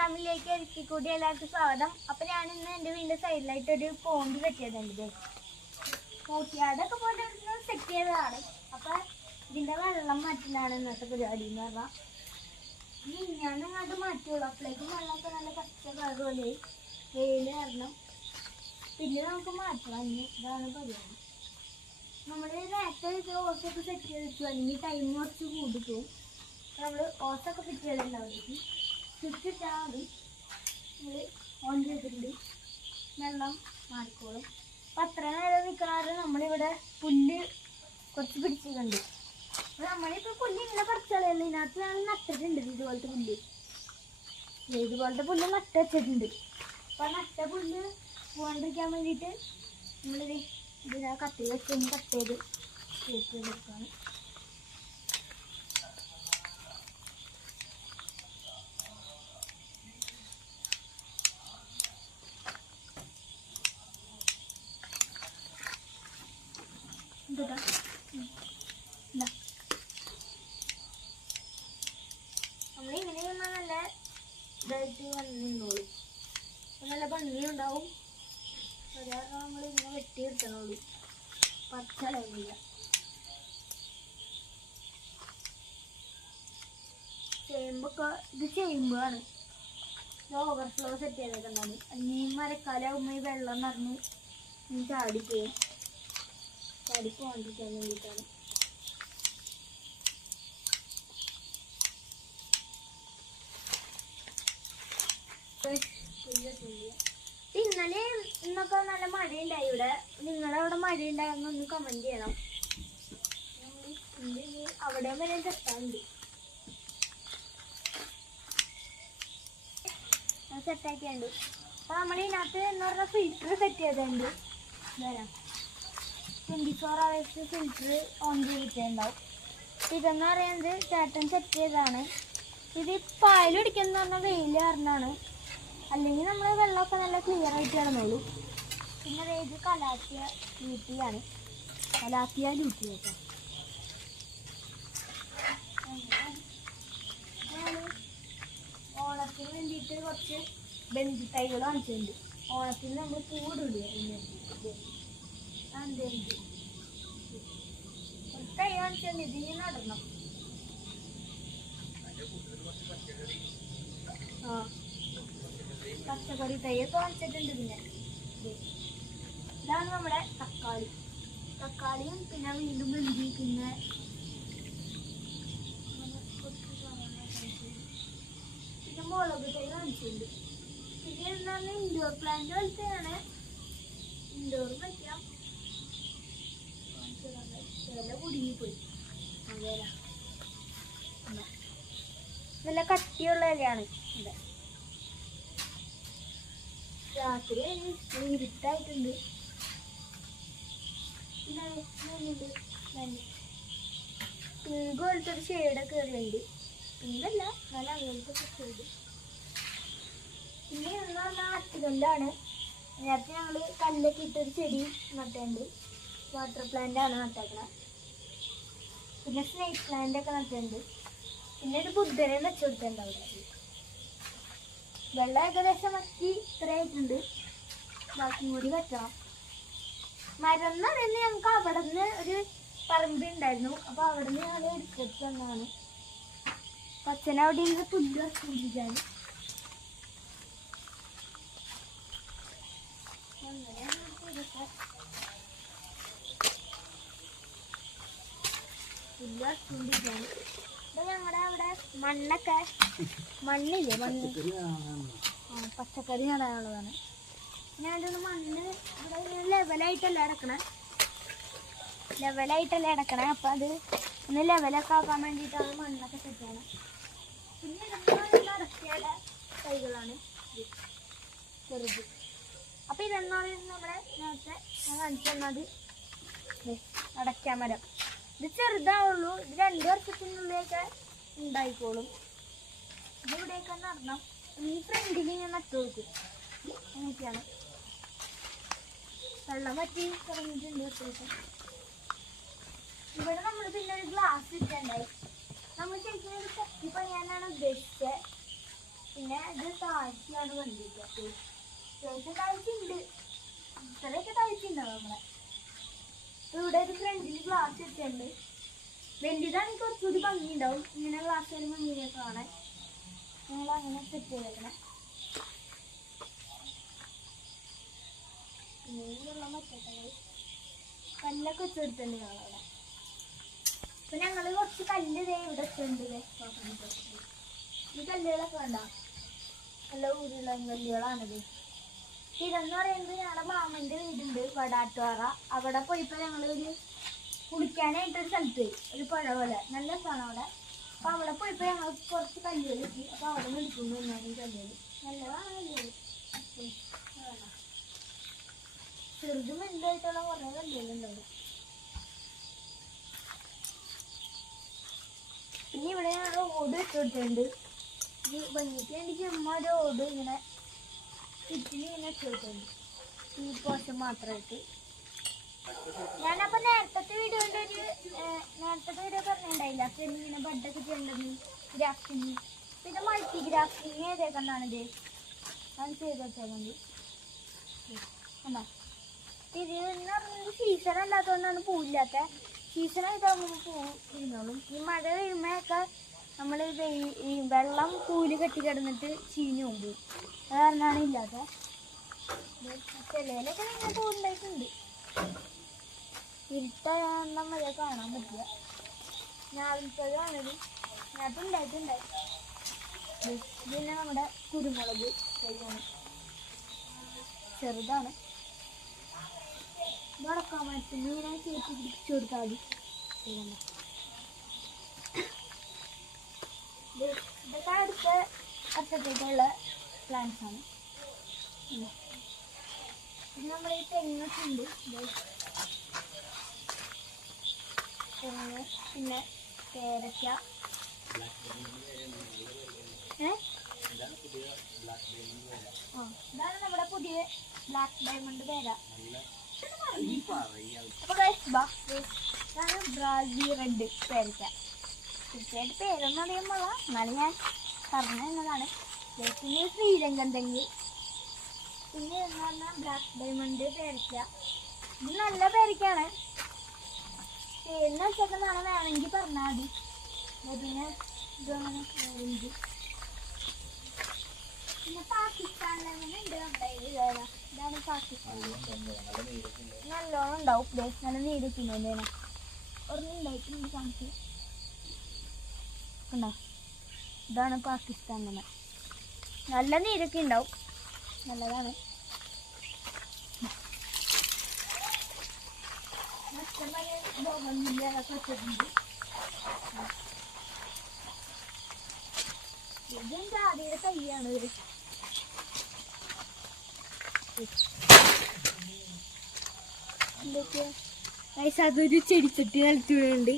ഫാമിലിയിലേക്ക് ഒരിക്കൽ കൂടി എല്ലാവർക്കും സ്വാഗതം. അപ്പം ഞാൻ ഇന്ന് എൻ്റെ വീടിൻ്റെ സൈഡിലായിട്ട് ഒരു പോണ്ട് കെട്ടിയതുണ്ട്. കൂട്ടിയാടൊക്കെ പോയിട്ട് സെറ്റ് ചെയ്തതാണ്. അപ്പം ഇതിൻ്റെ വെള്ളം മാറ്റിലാണ് ഇന്നത്തെ പരിപാടി എന്ന് പറഞ്ഞാൽ. ഞാൻ അങ്ങോട്ട് മാറ്റുള്ളൂ. അപ്പോഴേക്കും വെള്ളമൊക്കെ നല്ല പച്ച കളർ പോലെ വെയിൽ കാരണം പിന്നെ നമുക്ക് മാറ്റണം. ഇതാണ് പരിപാടി. നമ്മൾ നേരത്തെ ഓസൊക്കെ സെറ്റ് ചെയ്ത് വെച്ചു, അല്ലെങ്കിൽ ടൈം കുറച്ച് കൂടിപ്പോവും. നമ്മൾ ഓസൊക്കെ ഫിറ്റ് ചെയ്തിട്ടുണ്ടാവില്ലേക്ക് സ്വിച്ച് ഇട്ടാൽ മതി. നമ്മൾ ഓൺ ചെയ്തിട്ടുണ്ട്, വെള്ളം മാറിക്കോളും. അപ്പം അത്ര നേരം നിൽക്കാറ് നമ്മളിവിടെ പുല്ല് കുറച്ച് പിടിച്ചിട്ടുണ്ട്. അപ്പോൾ നമ്മളിപ്പോൾ പുല്ല് ഇങ്ങനെ പറിച്ചാലല്ല, ഇതിനകത്ത് ഞാൻ നട്ടിട്ടുണ്ട് ഇതുപോലത്തെ പുല്ല്. ഇതുപോലത്തെ പുല്ല് നട്ട് വെച്ചിട്ടുണ്ട്. അപ്പോൾ നട്ട പുല്ല് പോകാണ്ടിരിക്കാൻ വേണ്ടിയിട്ട് നമ്മളിത് ഇതിനാ കത്തി വെച്ചൊന്ന് കട്ട് ചെയ്ത് കൊടുക്കുകയാണ്. നമ്മളിങ്ങനെ നല്ല ഇതായിട്ട് വന്നോളൂ, നല്ല ഭംഗിയുണ്ടാവും. ഒരാൾ നമ്മളിങ്ങനെ വെട്ടി എടുക്കണുള്ളൂ, പച്ചളയില്ല. ചേമ്പൊക്കെ ഇത് ചേമ്പാണ്. ഓവർഫ്ലോ സെറ്റ് ചെയ്തിട്ടുണ്ടാവും. അല്ലെങ്കിൽ മഴക്കാലാവുമ്പോൾ ഈ വെള്ളം നിറഞ്ഞ് ചാടിപ്പോവും. ചാടിപ്പോകാണ്ടിരിക്കാൻ വേണ്ടിയിട്ടാണ്. ഇന്നലെ ഇന്നൊക്കെ നല്ല മഴയുണ്ടായി ഇവിടെ. നിങ്ങളവിടെ മഴയുണ്ടായെന്നൊന്ന് കമന്റ് ചെയ്യണം. അവിടെ വരെ സെറ്റാണ്ട് സെറ്റാക്കിയുണ്ട്. അപ്പൊ നമ്മൾ ഇതിനകത്ത് എന്ന് പറഞ്ഞ ഫിൽറ്റർ സെറ്റ് ചെയ്തിട്ടുണ്ട്. വരാം 24 hours ഫിൽറ്റർ ഓൺ ചെയ്തിട്ടുണ്ടാവും. ഇതെന്ന് പറയുന്നത് ചേട്ടൻ സെറ്റ് ചെയ്തതാണ്. ഇത് പായൽ പിടിക്കുന്ന പറഞ്ഞാൽ വെയിൽ കാരണമാണ്. അല്ലെങ്കിൽ നമ്മൾ വെള്ളമൊക്കെ നല്ല ക്ലിയർ ആയിട്ട് കിടന്നോളൂ. പിന്നെ ഇത് കലാത്തിയ ലൂട്ടിയാണ്. കലാത്തിയ ലൂട്ടി കേട്ടോ. ഓണത്തിന് വേണ്ടിയിട്ട് കുറച്ച് ബന്ധു തൈകൾ വാങ്ങിച്ചിട്ടുണ്ട്. ഓണത്തിന് നമ്മൾ കൂടില്ല തൈ വാങ്ങിച്ചിട്ടുണ്ട്. ഇതിന് നടണം. പച്ചക്കറി തൈയൊക്കെ വാങ്ങിച്ചിട്ടുണ്ട്. പിന്നെ ഇതാണ് നമ്മുടെ തക്കാളിയും പിന്നെ വീണ്ടും വെന്തി, പിന്നെ മുളക് തൈ വാങ്ങിച്ചിട്ടുണ്ട്. പിന്നെ എന്താണ് ഇൻഡോർ പ്ലാന്റ് പോലത്തെയാണ്. ഇൻഡോർ പറ്റാം. വില കുടുങ്ങിപ്പോയി. നല്ല കട്ടിയുള്ള ഇലയാണ്. ഇവിടെ രാത്രി ഇരുട്ടായിട്ടുണ്ട്. പിന്നെ പിങ്ക് പോലത്തെ ഒരു ഷെയ്ഡൊക്കെ കയറിയുണ്ട്. പിങ്കല്ല, നല്ല അങ്ങനത്തെ ഷെയ്ഡ്. പിന്നെ എന്ന് പറഞ്ഞാൽ ആറ്റുകല്ലാണ്. നേരത്തെ ഞങ്ങൾ കല്ലൊക്കെ ഇട്ടൊരു ചെടി നട്ടുണ്ട്. വാട്ടർ പ്ലാന്റ് ആണ് നട്ടേക്കണത്. പിന്നെ സ്നേക്ക് പ്ലാന്റ് ഒക്കെ നട്ടുണ്ട്. പിന്നെ ഒരു ബുദ്ധനെ വെച്ചുകൊടുത്തിട്ടുണ്ട് അവിടെ. വെള്ളം ഏകദേശം വറ്റി ഇത്രയായിട്ടുണ്ട്. ബാക്കി കൂടി വെക്കണം. മരം എന്ന് പറയുന്നത് ഞങ്ങൾക്ക് അവിടെ നിന്ന് ഒരു പറമ്പുണ്ടായിരുന്നു. അപ്പോൾ അവിടെ നിന്ന് ഞങ്ങൾ എടുത്തിട്ട് വന്നതാണ്. പച്ചന അവിടെ നിന്ന് പുല്ല് വച്ചുകൊണ്ടിരിക്കാൻ. പുല്ല് വച്ചുകൊണ്ടിരിക്കാൻ. ഇപ്പൊ ഞങ്ങളുടെ അവിടെ മണ്ണില്ലേ, പച്ചക്കറി നടാനുള്ളതാണ്. ഞാനൊന്ന് മണ്ണ് ഇവിടെ ലെവലായിട്ടല്ലേ അടക്കണേ. അപ്പം അത് ഒന്ന് ലെവലൊക്കെ ആക്കാൻ വേണ്ടിയിട്ടാണ് മണ്ണൊക്കെ സെറ്റ് ചെയ്യണം. പിന്നെ അടക്കയുടെ തൈകളാണ് ചെറുത്. അപ്പം ഇതെന്ന് പറയുന്നത് നമ്മുടെ നേരത്തെ ഞാൻ കാണിച്ചു തന്നത് അടയ്ക്കാൻ മരം. ഇത് ചെറുതാവുള്ളൂ. ഇത് 2 വർഷത്തിനുള്ളിലൊക്കെ ഉണ്ടായിക്കോളും. ഇതിവിടെയൊക്കെ നടണം. ഈ ഫ്രണ്ടിൽ ഞാൻ നട്ടു കൊടുക്കും. അങ്ങനെയൊക്കെയാണ്. വെള്ളം പറ്റി തുടങ്ങിയിട്ടുണ്ട്. ഇവിടെ നമ്മൾ പിന്നെ ഒരു ഗ്ലാസ് ഇട്ടുണ്ടായി. നമ്മൾ ശരിക്കും ഒരു പൊക്കി പണിയാനാണ് ഉദ്ദേശിച്ചത്. പിന്നെ ഇത് താഴ്ചയാണ് കണ്ടിട്ട് അത്യാവശ്യം താഴ്ചയുണ്ട്. ഇത്രയൊക്കെ താഴ്ചയുണ്ടാവും നമ്മളെ. ഇവിടെ ഒരു ഫ്രണ്ടിൽ ഗ്ലാസ് വെച്ചിട്ടുണ്ട്. വലുതാണെങ്കിൽ കുറച്ചുകൂടി ഭംഗിയുണ്ടാവും ഇങ്ങനെ ഗ്ലാസ് വരുമ്പോൾ മീനെ കാണാൻ. ഞങ്ങൾ അങ്ങനെ സെറ്റ് ചെയ്തേക്കണേ. വെള്ളം പറ്റത്തത് കല്ലൊക്കെ വെച്ചെടുത്തുണ്ട് ഞങ്ങളവിടെ. അപ്പൊ ഞങ്ങള് കുറച്ച് കല്ല് ഇവിടെ വെച്ചിട്ടുണ്ട്. ഈ കല്ലുകളൊക്കെ വേണ്ട നല്ല ഊരുള്ള കല്ലുകളാണിത്. ഇതെന്ന് പറയുന്നത് ഞങ്ങളുടെ മാമന്റെ വീടുണ്ട് വടാട്ടുപാറ. അവിടെ പോയപ്പോ ഞങ്ങളൊരു കുളിക്കാനായിട്ടൊരു സ്ഥലത്ത് ഒരു പുഴ പോലെ നല്ല രസമാണ് അവിടെ. അപ്പൊ അവിടെ പോയപ്പോ ഞങ്ങൾ കുറച്ച് കല്ലുകൾ കിട്ടി. അപ്പൊ അവിടെ നിന്ന് എടുക്കുന്നു ഈ കല്ലുകൾ. നല്ലതാണ് കല്ലുകൾ. ചെറുതും വലുതായിട്ടുള്ള കുറേ കല്ലുകളുണ്ടാവും. പിന്നെ ഇവിടെ ഞാൻ ഓട് വെച്ച് കൊടുത്തിട്ടുണ്ട്. ഇത് ഭംഗിക്ക് വേണ്ടിക്ക് അമ്മ ഒരു ഓട് ഇങ്ങനെ ചുറ്റിന് ഇങ്ങനെ വെച്ച് കൊടുത്തിട്ടുണ്ട്. ഈ പോഷൻ മാത്രമായിട്ട്. ഞാനപ്പോ നേരത്തെ വീഡിയോ പറഞ്ഞിട്ടുണ്ടായില്ല. അപ്പൊ ഇങ്ങനെ ബഡൊക്കെ ചെയ്യേണ്ടത് ഗ്രാഫ്റ്റിങ്. പിന്നെ മൾട്ടി ഗ്രാഫ്റ്റിങ് ചെയ്തേക്കുന്നതാണ് ഇത്. അത് ചെയ്തേക്കുന്നത് എന്താ ഇതിന്ന് പറഞ്ഞത് സീസൺ അല്ലാത്തതുകൊണ്ടാണ് പൂവില്ലാത്ത. സീസൺ ആയിട്ടാകുമ്പോൾ പൂ ഇരുന്നോളും. ഈ മഴ വീഴുമ്പോഴൊക്കെ നമ്മൾ ഈ വെള്ളം പൂവിൽ കെട്ടിക്കിടന്നിട്ട് ചീഞ്ഞു പോകും. അത് കാരണമാണ് ഇല്ലാത്ത. ചിലയിലൊക്കെ ഇങ്ങനെ പൂവുണ്ടായിട്ടുണ്ട്. ഇരുട്ടായാൽ മഴ കാണാൻ പറ്റില്ല. ഞാവിൽപ്പഴമാണത്. അതുണ്ടായിട്ടുണ്ടായി. പിന്നെ നമ്മുടെ കുരുമുളക് തൈയാണ്. ചെറുതാണ്. ഇതടക്കാൻ പറ്റുന്ന ഇങ്ങനെ ചേച്ചി പിടിച്ചു കൊടുത്താൽ മതി. ഇതൊക്കെ അടുത്ത വർഷത്തേക്കുള്ള പ്ലാന്റ്സ് ആണ്. പിന്നെ നമ്മുടെ ഈ തെങ്ങൊക്കെ ഉണ്ട്. തെങ്ങ് പിന്നെ പേരയ്ക്ക. ഇതാണ് നമ്മുടെ പുതിയ ബ്ലാക്ക് ഡയമണ്ട് പേര. ഇതാണ് ബ്രാസി റെഡ് പേരയ്ക്ക. തീർച്ചയായിട്ടും പേരൊന്നും അറിയുമ്പോൾ എന്നാലും ഞാൻ പറഞ്ഞു തന്നതാണ്. പിന്നെ ശ്രീലങ്കൻ തെങ്ങ്. പിന്നെ എന്ന് പറഞ്ഞാൽ ബ്ലാക്ക് ഡയമണ്ട് പേരയ്ക്ക. ഇത് നല്ല പേരയ്ക്കാണ്. പേരിന് വെച്ചേക്കുന്നതാണ്. വേണമെങ്കിൽ പറഞ്ഞാൽ മതി. പിന്നെ ഇതങ്ങനെ ഓറഞ്ച്. പിന്നെ പാകിസ്ഥാനിലങ്ങനെ ഉണ്ട്. ഇതാണ് പാകിസ്ഥാൻ. നല്ലോണം ഉണ്ടാവും. നല്ല നീരത്തിനോണ്ടേനെ ഒരെണ്ണം ഉണ്ടായിട്ടുണ്ട് കാണിച്ച് ഉണ്ടോ. ഇതാണ് പാകിസ്ഥാൻ തന്നെ. നല്ല നീരൊക്കെ ഉണ്ടാവും. നല്ലതാണ്. ഇതും ജാതിയുടെ തൈയാണ്. എന്തൊക്കെയാ അതൊരു ചെടിച്ചട്ടി നിലത്ത് വീഴുന്നുണ്ട്.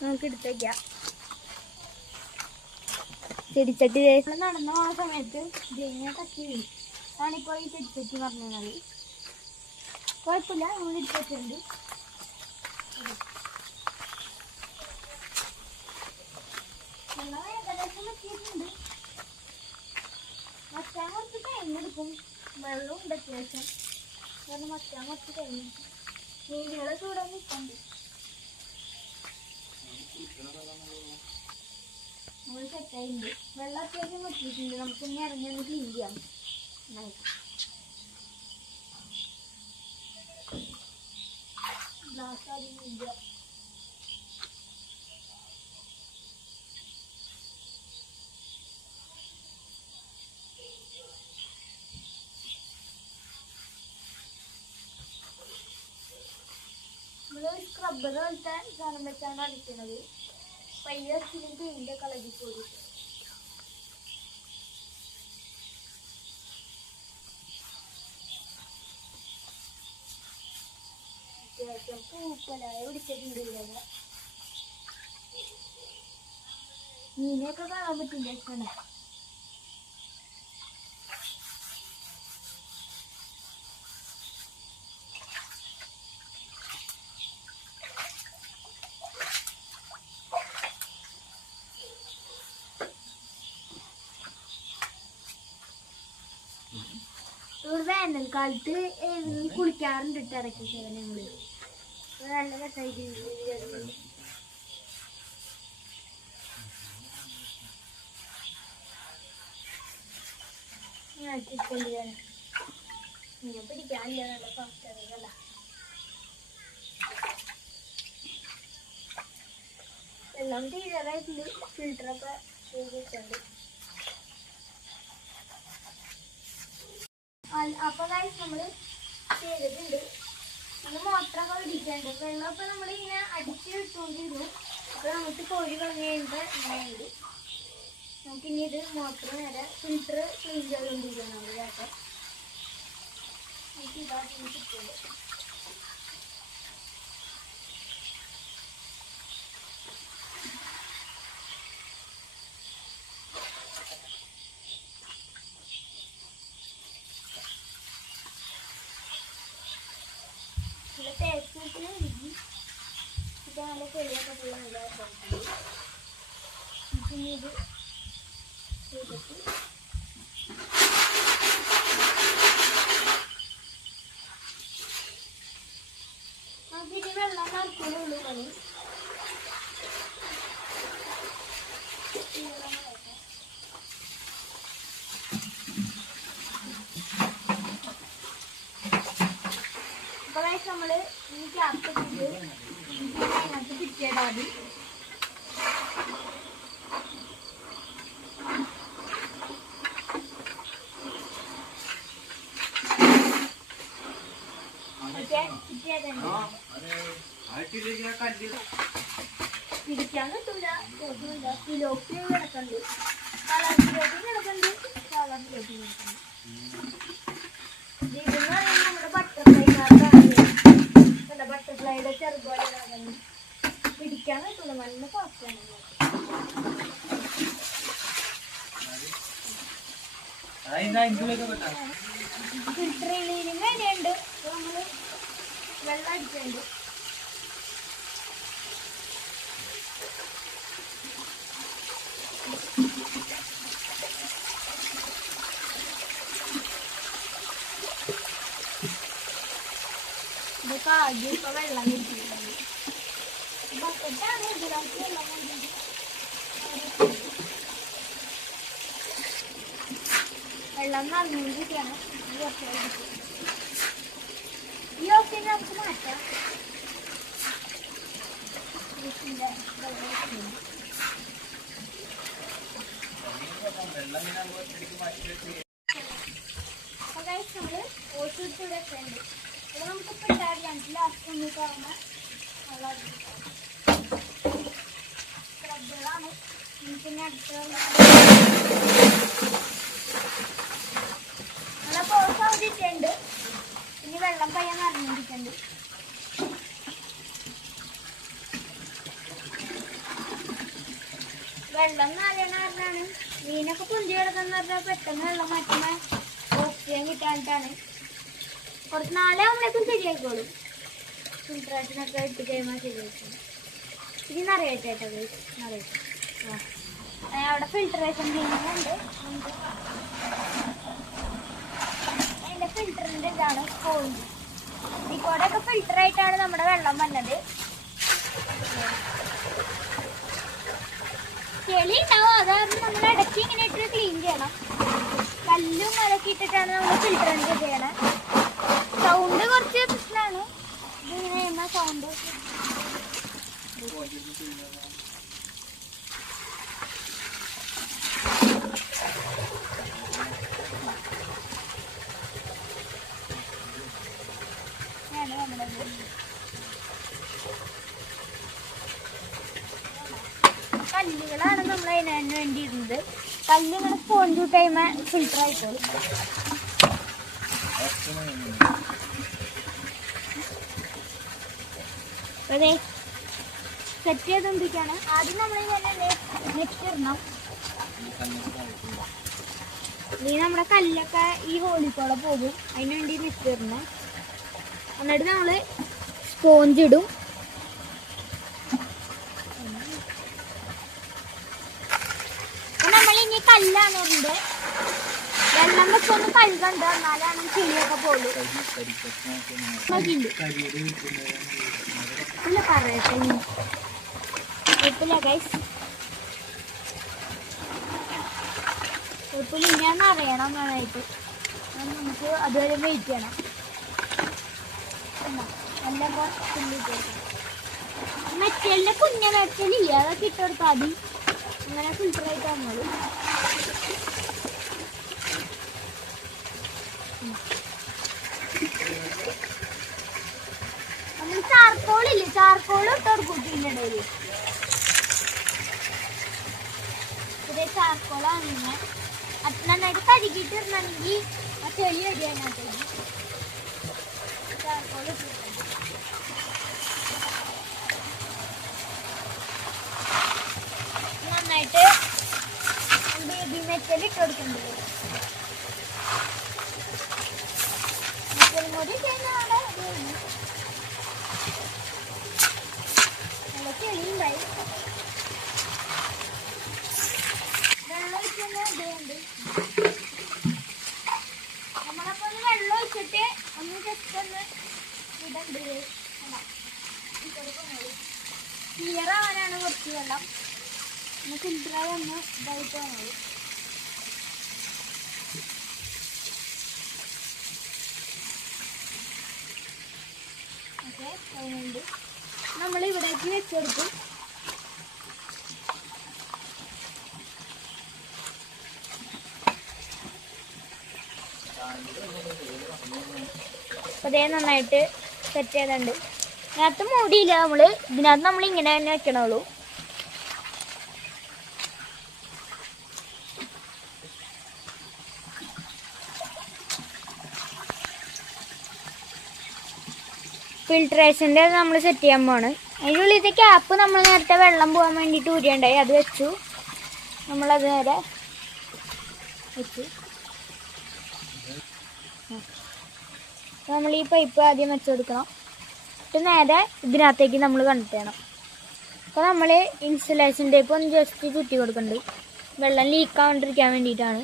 നമുക്ക് എടുത്തേക്കാം. ചെടിച്ചട്ടി നടന്നു പോകുന്ന സമയത്ത് ഇതിങ്ങനെ തട്ടി വീഴും. അതാണിപ്പോൾ ഈ ചെടിച്ചട്ടി പറഞ്ഞാൽ. കുഴപ്പമില്ല, നമ്മൾ എടുത്തിട്ടുണ്ട്. വെള്ളം ഏകദേശം വെച്ചിട്ടുണ്ട്. മച്ചാൻ കുറച്ച് കഴിഞ്ഞെടുക്കും. വെള്ളവും ഉണ്ട് അത്യാവശ്യം. കാരണം മച്ചാൻ കുറച്ച് കഴിഞ്ഞു. മീനുകളൊക്കെ ഇവിടെ നിൽക്കുന്നുണ്ട്. നമ്മൾ സെറ്റായിട്ടുണ്ട്. വെള്ളം അത്യാവശ്യം വെച്ചിട്ടുണ്ട്. നമുക്ക് ഇനി ഇറങ്ങി ഒന്ന് ക്ലീൻ ചെയ്യാം. ഗ്ലാസ് അതില്ല. നമ്മള് സ്ക്രബ്ബർ പോലത്തെ സാധനം വെച്ചാണ് അടിക്കുന്നത്. പയ്യ പെയിന്റ് കളരി പോയി. അത്യാവശ്യം പൂപ്പലായ പിടിച്ചിട്ടുണ്ട്. മീനെയൊക്കെ കാണാൻ പറ്റില്ല. ഒരു വേനൽക്കാലത്ത് കുളിക്കാറുണ്ട് ഇടയ്ക്ക് ഞങ്ങള്. നല്ല രസമായിട്ട് പിടിക്കാനില്ല. നല്ല സോഫ്റ്റ് വെള്ളം തീരാറായിട്ടുണ്ട്. ഫിൽറ്ററൊക്കെ ചെയ്തിട്ടുണ്ട്. അപ്പോൾ ഗൈസ് നമ്മൾ ചെയ്തിട്ടുണ്ട്. നമ്മൾ മോട്ടറൊക്കെ പിടിക്കാണ്ട് വെള്ളമൊക്കെ നമ്മളിങ്ങനെ അടിച്ച് ഇട്ടുകൊണ്ടിരുന്നു. അപ്പോൾ നമുക്ക് കോഴി കളഞ്ഞ് കഴിയുമ്പോൾ ഇങ്ങനെയുണ്ട്. നമുക്കിനി ഇത് മോട്ടർ നേരെ ഫിൽറ്റർ ക്ലീൻ ചെയ്തുകൊണ്ടിരിക്കണം. നമ്മൾ കേട്ടോ നമുക്ക് ഇതാക്കി കിട്ടുള്ളൂ. തേച്ചിട്ട് ഇരിക്കും. ഇത് നല്ല ചെടിയൊക്കെ പോയി നല്ല പിന്നെ ഇത് ചെയ്തിട്ട് നമുക്കിനി വെള്ളം നിറയ്ക്കുന്നുള്ളൂ പണി. നമ്മൾ ഈ ക്യാപ്പ് ഇട്ടിട്ട് അതിനകത്ത് പിറ്റിയിടാം. പിടിക്കാൻ കിട്ടൂല. പിലോപ്പി കിടക്കുന്നുണ്ട്, കളർ പിലോപ്പി കിടക്കുന്നുണ്ട്, കളർ പിലോപ്പി കിടക്കുന്നുണ്ട്. ഇതെന്ന് പറയുന്നത് നമ്മുടെ ബട്ടർഫ്ലൈ കാർഡാണ്. ബട്ടർഫ്ലൈയുടെ ചെറുപോലെ കിടക്കുന്നു. പിടിക്കാൻ കിട്ടൂല. നല്ല സോഫ്റ്റാണ്. ഫിൽറ്റർ ക്ലീനിങ് വേണ്ടിയുണ്ട്. നമ്മൾ വെള്ളം അടിച്ചുണ്ട്. ഇതൊക്കെ ആദ്യം ഇപ്പൊ വെള്ളം കിട്ടിയിട്ടുണ്ട്. ബക്കറ്റാണ് ഇതിലാക്കി വെള്ളം കൊണ്ടിട്ട് വെള്ളം നിറഞ്ഞുകൊണ്ടിരിക്കുകയാണ്. ഈ ഓപ്ഷൻ നമുക്ക് മാറ്റാം. നമ്മള് ഓട്ടിട്ട് വെക്കുന്നുണ്ട്. ഇവിടെ നമുക്കിപ്പോൾ ഉണ്ടാവില്ല. ലാസ്റ്റ് ഒന്ന് പറഞ്ഞാൽ സ്ക്രബുകളാണ്. പിന്നെ അടുത്ത നല്ല പോസ് അവധിട്ടുണ്ട്. ഇനി വെള്ളം പയ്യാൻ നിറഞ്ഞിരിക്കുന്നുണ്ട്. വെള്ളം നനയണ കാരണമാണ് മീനൊക്കെ പൊന്തി കിടക്കുന്ന പറഞ്ഞാൽ പെട്ടെന്ന് വെള്ളം മാറ്റുമ്പോൾ ഓക്സിജൻ കിട്ടാനിട്ടാണ്. കുറച്ച് നാളാകുമ്പോഴേക്കും ശരിയായിക്കോളും. ഫിൽട്രേഷനൊക്കെ ഇട്ട് കഴിയുമ്പോൾ ശരിയായിക്കോളും. ഇനി നിറയട്ടെ നിറയട്ടെ. അവിടെ ഫിൽട്രേഷൻ ക്ലീനിങ് ഉണ്ട്. അതിൻ്റെ ഫിൽറ്ററിൻ്റെ ഇതാണ് സ്പോഞ്ച്. ഇതിക്കൂടെയൊക്കെ ഫിൽറ്ററായിട്ടാണ് നമ്മുടെ വെള്ളം വന്നത്. ചെളി ഉണ്ടാവും. അതായത് നമ്മൾ ഇടയ്ക്ക് ഇങ്ങനെ ഇട്ട് ക്ലീൻ ചെയ്യണം. കല്ലും അതൊക്കെ ഇട്ടിട്ടാണ് നമ്മൾ ഫിൽറ്ററിൻ്റെ ചെയ്യണം. സൗണ്ട് കുറച്ച് പ്രശ്നമാണ്. ഇതിങ്ങനെ ചെയ്യുന്ന സൗണ്ട് കല്ലുകളാണ് നമ്മൾ അതിനു വേണ്ടി ഇരുന്നത്. കല്ലിങ്ങനെ സ്പോഞ്ച് ടൈമ് ഫിൽറ്റർ ആയിക്കോളും. അതെ സെറ്റ് ചെയ്തുകൊണ്ടിരിക്കുകയാണ്. ആദ്യം നമ്മൾ ഇങ്ങനെ നെറ്റ് ഇടണം. ഇനി നമ്മുടെ കല്ലൊക്കെ ഈ ഹോളിക്കൂടെ പോകും. അതിന് വേണ്ടി നെറ്റ് ഇടണം. എന്നിട്ട് നമ്മൾ സ്പോഞ്ച് ഇടും. അപ്പം നമ്മളിനി കല്ലാണ് ഇടുന്നത്. വെള്ളം വെച്ചൊന്ന് കഴുകണ്ട്, എന്നാലാണ് ചെളിയൊക്കെ പോലും. ഇല്ല പറയട്ടെ കുഴപ്പമില്ല ഗൈസ്. കുഴപ്പമില്ല, ഇനിയാന്ന് അറിയണം നന്നായിട്ട്. നമുക്ക് അതുവരെ വെയിറ്റ് ചെയ്യണം. എല്ലാം മെറ്റലിന്റെ കുഞ്ഞ മെറ്റലില്ല, അതൊക്കെ ഇട്ടെടുത്താൽ മതി. അങ്ങനെ ഫിൽറ്റർ ആയിട്ട് വന്നോളൂ. നമ്മൾ ചാർക്കോളില്ലേ, ചാർക്കോൾ ഇട്ടെടുക്കും ഇതിനിടയിൽ. ഇതേ ചാർക്കോളാണ് ഇങ്ങനെ നന്നായിട്ട് കഴുകിയിട്ട് ഇടണമെങ്കിൽ ആ ചെളി വരിക അതിനകത്തേക്ക്. ചാർക്കോൾ ഇട്ടിട്ടുണ്ട്. നന്നായിട്ട് ബേബി മെറ്റൽ ഇട്ട് കൊടുക്കുന്നുണ്ട്. മെറ്റൽ കൂടി കഴിഞ്ഞാൽ നല്ല ചെളിയുണ്ടായി. വെള്ളം ഒഴിക്കുന്ന ഇതുണ്ട്. നമ്മളപ്പോൾ ഒന്ന് വെള്ളം ഒഴിച്ചിട്ട് ഒന്ന് ജസ്റ്റ് ഒന്ന് ഇടണ്ട്. ക്ലിയർ ആവാനാണ് കുറച്ച് വെള്ളം. ഒന്ന് ഫിൽറ്ററായി ഒന്ന് ഇതായിട്ട് വന്നത്. ഓക്കെ, അതിനുണ്ട് നമ്മൾ ഇവിടേക്ക് വെച്ചെടുക്കും. അപ്പോൾ അതേ നന്നായിട്ട് സെറ്റ് ചെയ്തിട്ടുണ്ട്. ഇതിനകത്ത് മൂടിയില്ല, ഇതിനകത്ത് നമ്മൾ ഇങ്ങനെ തന്നെ വെക്കണുള്ളൂ. ഫിൽട്രേഷൻ്റെ നമ്മൾ സെറ്റ് ചെയ്യാൻ പോവാണ്. അതിൻ്റെ ഉള്ളിലത്തെ ക്യാപ്പ് നമ്മൾ നേരത്തെ വെള്ളം പോകാൻ വേണ്ടിയിട്ട് ഊരിയുണ്ടായി, അത് വെച്ചു. നമ്മളത് നേരെ വെച്ചു. നമ്മൾ ഈ പൈപ്പ് ആദ്യം വെച്ച് കൊടുക്കണം. എന്നിട്ട് നേരെ ഇതിനകത്തേക്ക് നമ്മൾ കണക്ട് ചെയ്യണം. അപ്പോൾ നമ്മൾ ഇൻസുലേഷൻ ടേപ്പ് ഒന്ന് ജസ്റ്റ് ചുറ്റി കൊടുക്കുന്നുണ്ട്, വെള്ളം ലീക്കാവാണ്ടിരിക്കാൻ വേണ്ടിയിട്ടാണ്.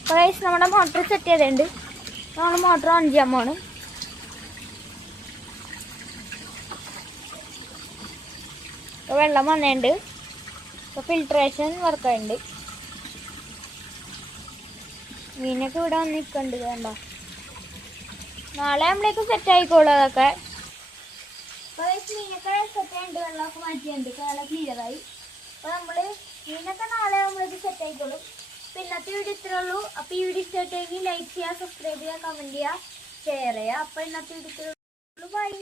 അപ്പോൾ ഗൈസ് നമ്മുടെ മോട്ടർ സെറ്റ് ചെയ്തിട്ടുണ്ട്. നമ്മൾ മോട്ടർ ഓൺ ചെയ്യാൻ പോവാണ്. അപ്പോൾ വെള്ളം വന്നിട്ടുണ്ട്. അപ്പോൾ ഫിൽട്രേഷൻ വർക്കായിട്ടുണ്ട്. മീനൊക്കെ ഇവിടെ വന്ന് നിൽക്കുന്നുണ്ട്, വേണ്ട നാളെ നമ്മളേക്ക് സെറ്റ് ആയിക്കോളൂ അതൊക്കെ. അപ്പോൾ മീനൊക്കെ സെറ്റ് ആയിട്ടുണ്ട്, വെള്ളമൊക്കെ മാറ്റിയിട്ടുണ്ട്, നല്ല ക്ലിയറായി. അപ്പോൾ നമ്മൾ മീനൊക്കെ നാളെ നമ്മളേക്ക് സെറ്റ് ആയിക്കോളും. അപ്പോൾ ഇന്നത്തെ വീഡിയോ ഇത്രേ ഉള്ളൂ. അപ്പോൾ ഈ വീഡിയോ ഇഷ്ടമായിട്ടെങ്കിൽ ലൈക്ക് ചെയ്യുക, സബ്സ്ക്രൈബ് ചെയ്യുക, കമൻറ്റ് ചെയ്യുക, ഷെയർ ചെയ്യുക. അപ്പോൾ ഇന്നത്തെ വീഡിയോ ഇത്രേ ഉള്ളൂ. ബൈ.